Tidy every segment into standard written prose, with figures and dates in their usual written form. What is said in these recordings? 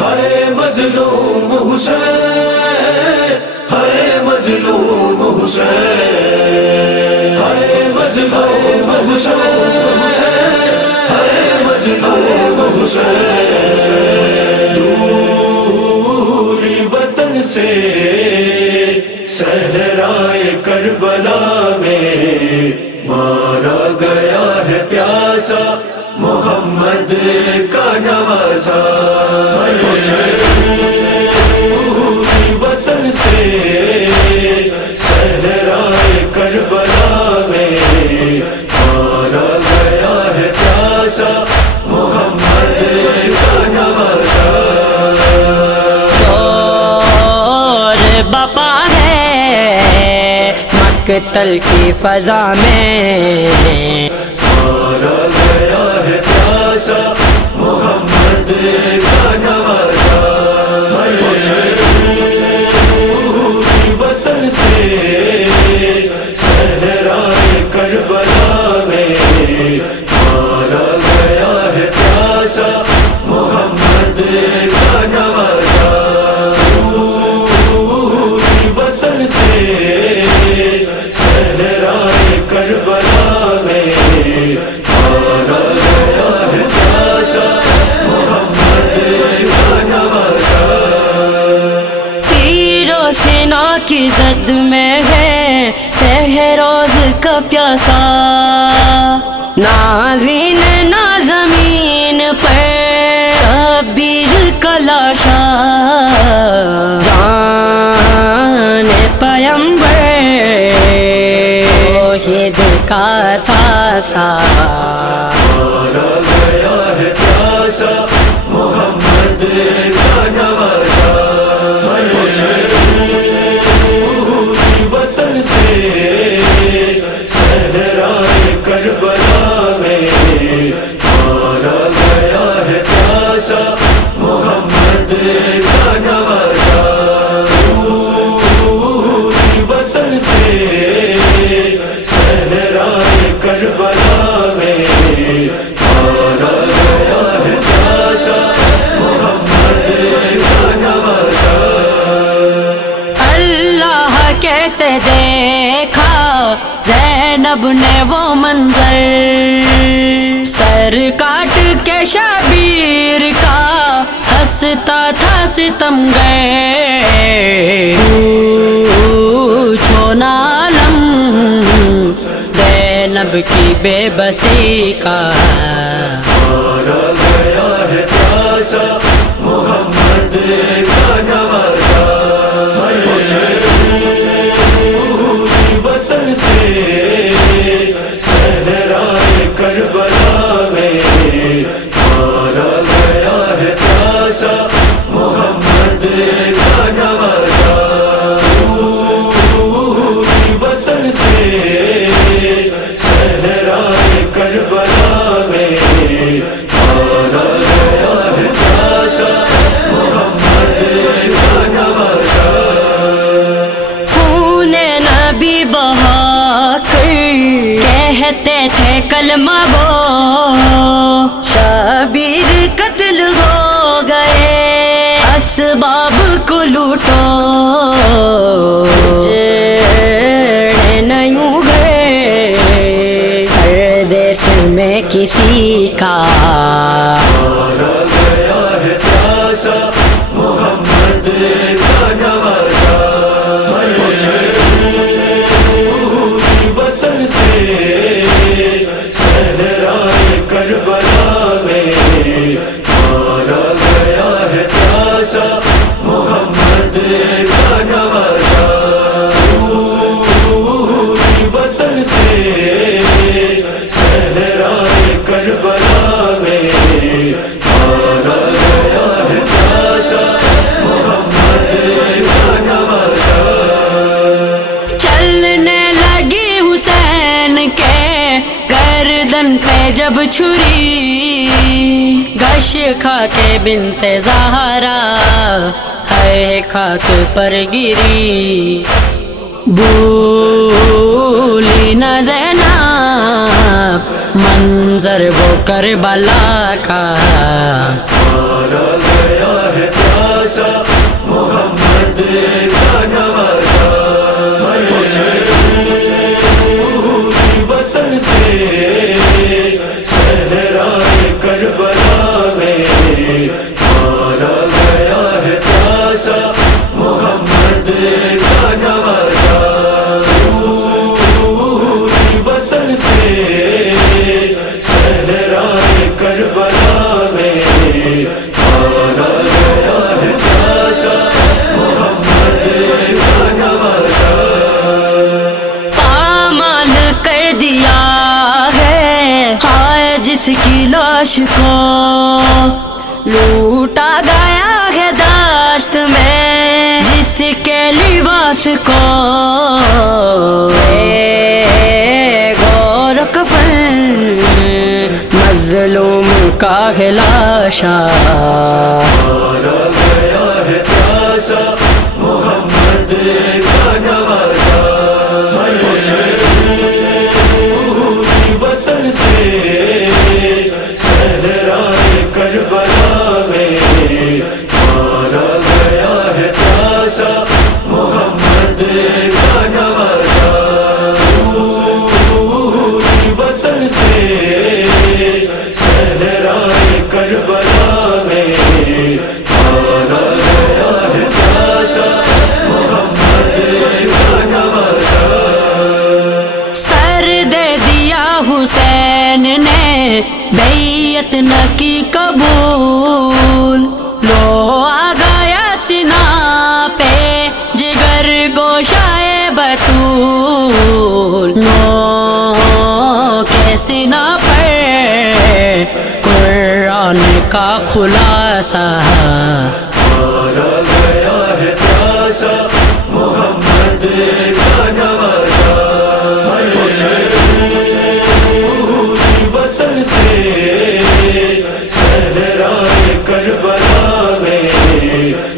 ہائے مظلوم حسین، ہائے مظلوم حسین، ہائے مظلوم حسین، ہائے مظلوم حسین، دوری وطن سے صحرائے کربلا میں مارا گیا ہے پیاسا محمد کا نواسا۔ پوری وطن سے صحرائے کربلا میں مارا گیا ہے پیاسا محمد کا نواسا۔ شور بپا ہے مقتل کی فضا میں، مارا گیا ہے پیاسا محمد کا نواسا۔ پوری وطن سے صحرائے کربلا میں مارا گیا ہے پیاسا محمد کا نواسا۔ پوری وطن سے صحرائے کربلا میں مارا گیا ہے پیاسا محمد کا نواسا۔ تیرو سینا کی زد میں ہے سہروز کا پیاسا، نازین نا زمین پر شبیر کا لاشا، جان پیمبر توحید کا ساسا، مارا گیا ہے پیاسا محمد کا نواسا۔ پوری وطن سے صحرائے کربلا میں مارا گیا ہے پیاسا محمد کا نواسا۔ پوری وطن سے صحرائے کربلا میں مارا گیا ہے پیاسا محمد کا نواسا۔ اللہ کیسے دیکھا زینب نے وہ منظر، سر کاٹ کے شبیر کا ہنستا تھا ستمگر، پوچھو نا عالم زینب کی بے بسی کا، مارا گیا ہے پیاسا محمد کا نواسا۔ پوری وطن سے صحرائے کربلا میں مارا گیا ہے پیاسا محمد کا نواسا۔ پوری وطن سے صحرائے کربلا میں مارا گیا ہے پیاسا محمد کا نواسا۔ خون نبی بہا کر کہتے تھے کلمہ وہ، شبیر قتل ہو گئے اسباب کو لوٹو، جڑے نہیں گئے ہر دیس میں کسی کا، مارا گیا ہے پیاسا محمد کا نواسا۔ پوری وطن سے صحرائے کربلا میں مارا گیا ہے پیاسا محمد کا نواسا۔ پوری وطن سے صحرائے کربلا میں مارا گیا ہے پیاسا محمد کا نواسا۔ چلنے لگی حسین کے گردن پہ جب چھری، گش کھا کے بنت زہرا ہے خاک پر گری، بھولی نہ زینب منظر وہ کربلا کا، مارا گیا ہے لاش کو لوٹا گیا ہے داشت میں جس کے لباس کو غور کفن مظلوم کا ہے لاشا مارا گیا ہے پیاسا محمد کا نواسا وطن سے صحرائے کربلا میں مارا گیا ہے پیاسا محمد کا نواسا وطن سے صحرائے کربلا میں مارا گیا ہے پیاسا محمد کا نواسا سر دے دیا حسین نے بیعت نہ کی قبول لو آ گیا سینہ پہ جگر گوشائے بطول نو کے سینہ پر قرآن کا خلاصہ مارا گیا ہے پیاسا محمد کا نواسا وطن سے صحرائے کربلا میں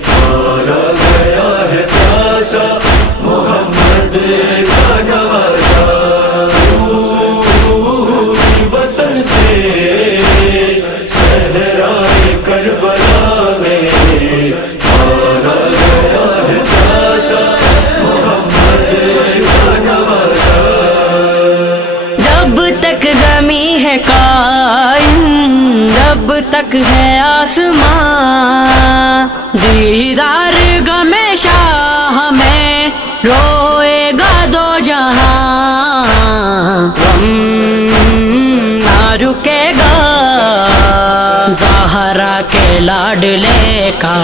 مارا گیا ہے پیاسا محمد کا نواسا وطن سے صحرائے کربلا میں مارا گیا ہے پیاسا محمد کا نواسا جب تک زمین ہے قائم جب تک ہے آسمان دیدار غم شاہ ہمیں روئے گا دو جہاں غم نہ رکے گا زہرا کے لاڈلے کا